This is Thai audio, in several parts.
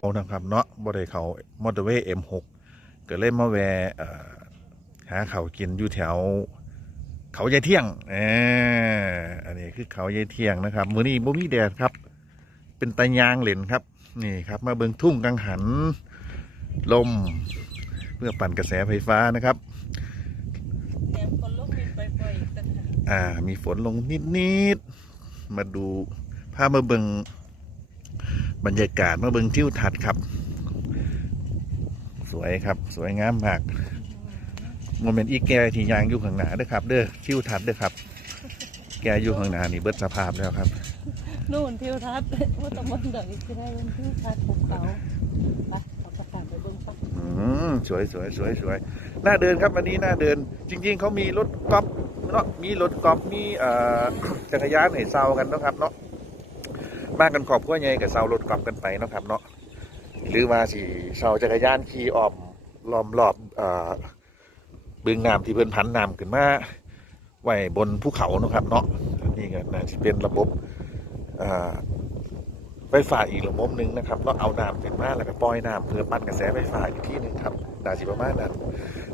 เอานะครับเนาะบ่ได้เขามอเตอร์เวย์ M6 ก็เลยมาแวะเอ่อหาเขาวกินอยู่แถว เขายายเที่ยงเอออันนี้คือเขายายเที่ยงนะครับมื้อนี้บ่มีแดดครับ เป็นตะยางเหล่นครับ นี่ครับ มาเบิงทุ่งกังหัน ลม เพื่อปั่นกระแสไฟฟ้านะครับแถมคนลูกมีปล่อยๆอีกต่างหากอ่า มีฝนลงนิด ๆ มาดู พามาเบิงบรรยากาศมาเบิงทิวทัศน์ครับ สวยครับสวยงามมากโมเมนต์อีแกที่ยางอยู่ข้างหน้าเด้อครับ เด้อทิวทัศน์เด้อครับ แกอยู่ข้างหน้านี่เบิดสภาพแล้วครับนู่นทิวทัศน์ว่าตะมันเดอีกจะได้เป็นทิวทัศน์ของเขาไปเอาตะการไปเบิ่งปะอืมสวยสวยสวยสวยน่าเดินครับวันนี้น่าเดิน จริง ๆ เขามีรถกอล์ฟเนาะมีรถกอล์ฟมีเอ่อจักรยานให้เซากันเนาะครับเนาะ บ้ากันขอบพวกใหญ่กับเซารถกล์ฟกันไปเนาะครับเนาะหรือว่าสิเซาจักรยานขี่ออมล้อมรอบเอ่อบึงน้ำที่เพิ่นพันน้ำขึ้นมาไว้บนภูเขาเนาะครับเนาะอันนี่ก็น่าจะเป็นระบบเอ่อไฟฟ้าอีกระบบหนึ่งนะครับเนาะเอาน้ำขึ้นมาแล้วก็ปล่อยน้ำเพื่อปั่นกระแสไฟฟ้าอีกที่หนึ่งครับน่าจะประมาณนั้น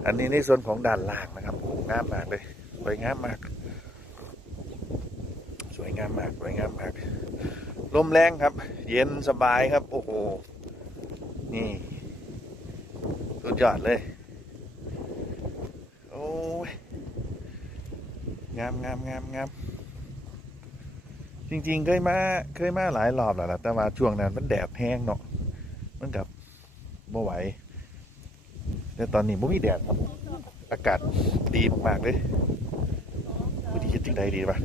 อันนี้ในส่วนของด้านล่างนะครับโอ้งามมากเลยสวยงามมาก สวยงามมากสวยงามมาก ลมแรงครับ เย็นสบายครับ โอ้โห นี่ สุดยอดเลย โอ้ย งามงามงามงามจริง ๆ เคยมา เคยมาหลายรอบแล้วล่ะ แต่ว่าช่วงนั้นมันแดดแห้งเนาะมันกับบ่ไหว แต่ตอนนี้บ่มีแดดครับ อากาศดีมากๆเลยกูดีคิดจริงใดดีปะ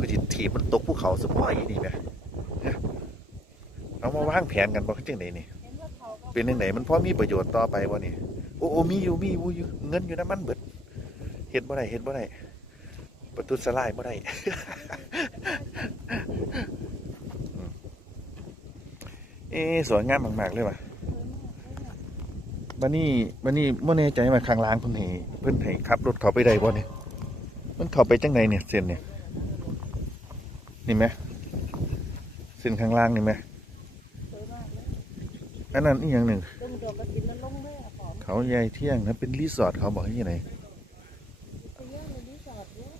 ก็จิถีบมันตกภูเขาสมอยนี่นะเนี่ย เอามาวางแผนกันบ่จังไดนี่เห็นว่เป็นจังไดมันพอมีประโยชน์ต่อไปบ่นี่โอ้โอ้มีอยู่มีอยู่อยู่เงินอยู่น้ำมันเบิดเฮ็ดบ่ได้เฮ็ดบ่ได้ประตูสลายบ่ได้อืมเอสวยงามมากๆเลยว่ะบัดนี้บัดนี้บ่แน่ใจว่าข้างล่างเพิ่นให้เพิ่นให้ขับรถเข้าไปได้บ่เนี่ยมันเข้าไปจังไดเนี่ยเส้นเนี่ยนี่ไหมเส้นข้างล่างนี่ไหม สวยมากเลย อันนั้นอีกอย่างหนึ่งลงดอกกระถินแล้วลงเลยอะหอมเขาใหญ่เที่ยงนะเป็นรีสอร์ทเขาบอกที่ไหนไปเยี่ยมในรีสอร์ทด้วย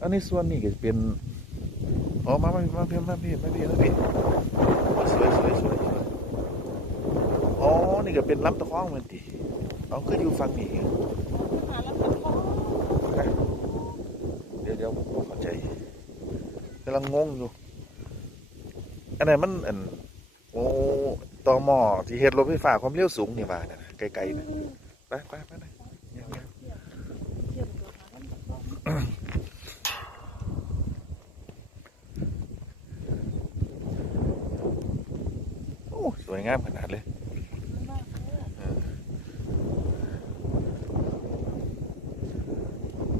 อันนี้ส่วนนี้ก็จะเป็นอ๋อมามามาเพียมาเพียมาเพียมาเพียสวยสวยสวยสวยอ๋อนี่ก็เป็นลำตะคองเหมือนทีเอาก็อยู่ฝั่งนี้เองหาแล้วมันคอเดี๋ยวเดี๋ยวผมบ่เข้าใจกำลังงงอยู่อันนั้นมันอันโอ้ ต่อหมอที่เฮ็ดรถไฟฟ้าความเร็วสูงนี่มาเนี่ยนะไกลๆนะไปไปไปไปยังไงเที่ยวตัวหาแล้วมันคอโอ้สวยงามขนาดเลยมากเลยอะ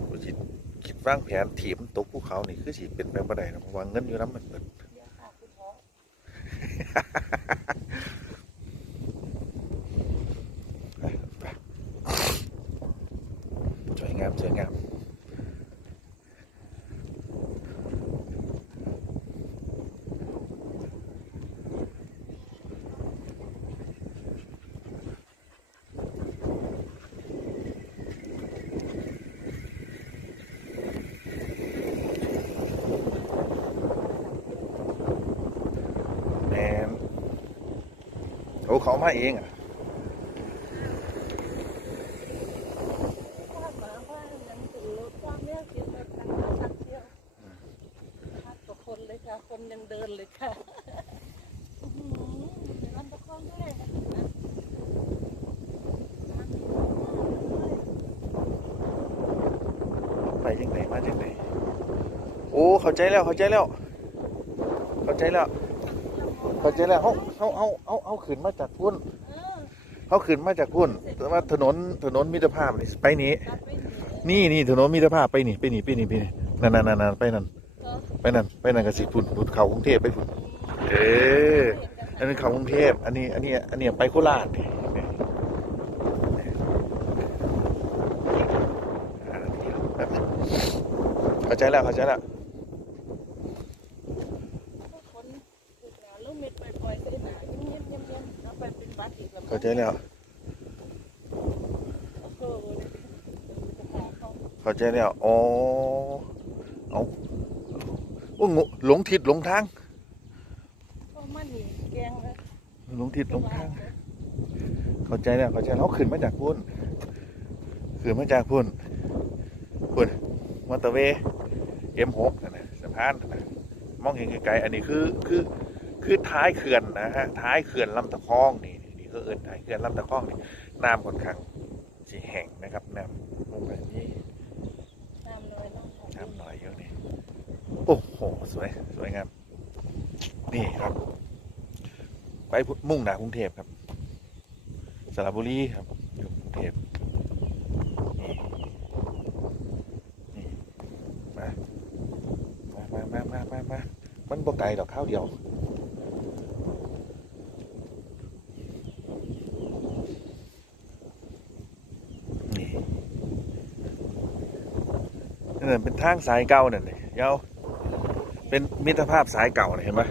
กูสิคิดวางแผนถีบมันตกภูเขานี่คือสิเป็นไปบ่ได้นะเพราะว่าเงินอยู่น้ำมันเบิด เดี๋ยวขาคุณท้อง ไปไปสวยงามสวยงามแมนโอ้เขามาเองอะ ว่าหมาว่ายังถึงรถความเรียกเกี่ยวกับการทักเที่ยวทักกับคนเลยค่ะ คนยัง เลยค่ะอื้อหือมันประคองด้วยไปยังไงมาจังไงโอ้เข้าใจแล้วเข้าใจแล้วเข้าใจแล้วเข้าใจแล้วเขาเขาเอาเอาเอาขึ้นมาจากพุ่นเขาขึ้นมาจากพุ่นแต่ว่าถนนถนนมิตรภาพนี่ไปนี้นี่นี่ถนนมิตรภาพไปนี่ไปนี่ไปนี่ไปนี่นั่นนั่นนั่นไปนั่น ไปนั่นไปนั่นกับสิพุ่นพุ่นเขากรุงเทพไปพุ่นเอออันนี้เขากรุงเทพอันนี้อันนี้อันนี้ไปโคราชนี่นี่อ่าเดี๋ยวแป๊บนึงเข้าใจแล้วเข้าใจแล้วคนคอยเส้นหนาเงียบเงียบเงียบเอาไปเป็นวัดอีกแล้วเข้าใจแล้วโอ้โหจะหาเขาเข้าใจแล้วอ๋อเอาโอ้งหลงทิศหลงทางเพราะมันนี่แกงเลยหลงทิศหลงทาง เข้าใจแล้วเข้าใจแล้วเขาขึ้นมาจากพุ่นขึ้นมาจากพุ่นพุ่นมอเตอร์เวย์เอ็มหกนะนะสะพานนะมองเห็นไกลๆอันนี้คือคือคือท้ายเขื่อนนะฮะท้ายเขื่อนลำตะคองนี่นี่คือเอินท้ายเขื่อนลำตะคองนี่น้ำค่อนข้างสีแห้งนะครับน้ำลงไปนี่น้ำน้อยน้ำหอมน้ำหน่อยเยอะนี่ โอ้โห สวย สวยงามนี่ครับ ไปมุ่งหนากรุงเทพครับสระบุรีครับอยู่กรุงเทพนี่มามามามามามามันบ่ไกลดอกข้าวเดียวนี่นั่นเป็นทางสายเก่านั่นเลยยาว เป็นมิตรภาพสายเก่าเห็นไหม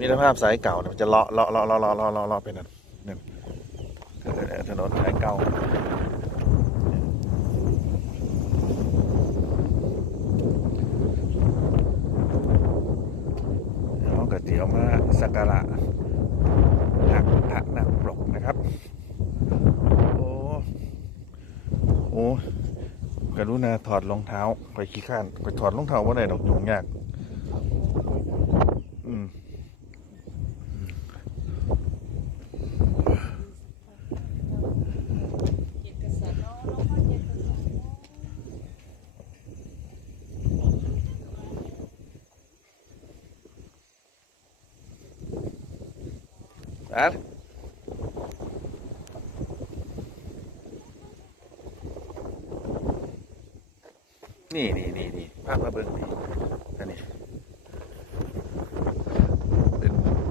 มิตรภาพสายเก่าเนี่ยมันจะเลาะเลาะเลาะเลาะเลาะเลาะเลาะไปนั่นนั่นถนนสายเก่าแล้วก็เดี๋ยวมาสักการะหักพระนางปลกนะครับ โอ้โอ้กรุณาถอดรองเท้าไปขี้ข้านไปถอดรองเท้าว่าไหนดอกยุงยาก อืมเจ็ดกษัต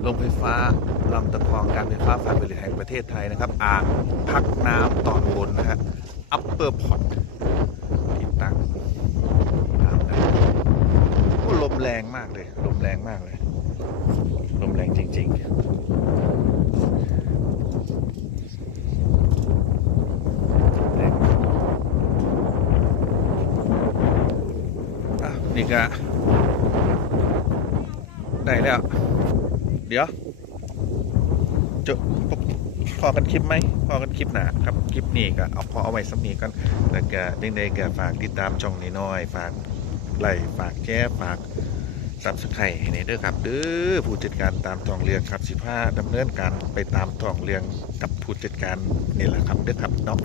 รงไฟฟ้าลำตะคองการไฟฟ้าฝ่ายผลิตแห่งประเทศไทยนะครับ อ่างพักน้ำตอนบนนะฮะ upper pot ที่ตั้งน้ำนะโอ้ลมแรงมากเลย ลมแรงมากเลย ลมแรงจริงๆอะนี่ก็ได้แล้ว เดี๋ยวจะพอกันคลิปไหมพอกันคลิปหนาครับ คลิปนี้ก็เอาพอเอาไว้สำนีกันแล้วก็ยังไงก็ฝากติดตามช่องนี้น้อย ฝากไลค์ฝากแชร์ฝากซับสไครต์ให้ในเด้อครับเด้อผู้จัดการตามทองเรืองครับสิบห้าดำเนินการไปตามทองเรืองกับผู้จัดการนี่แหละครับเด้อครับเนาะ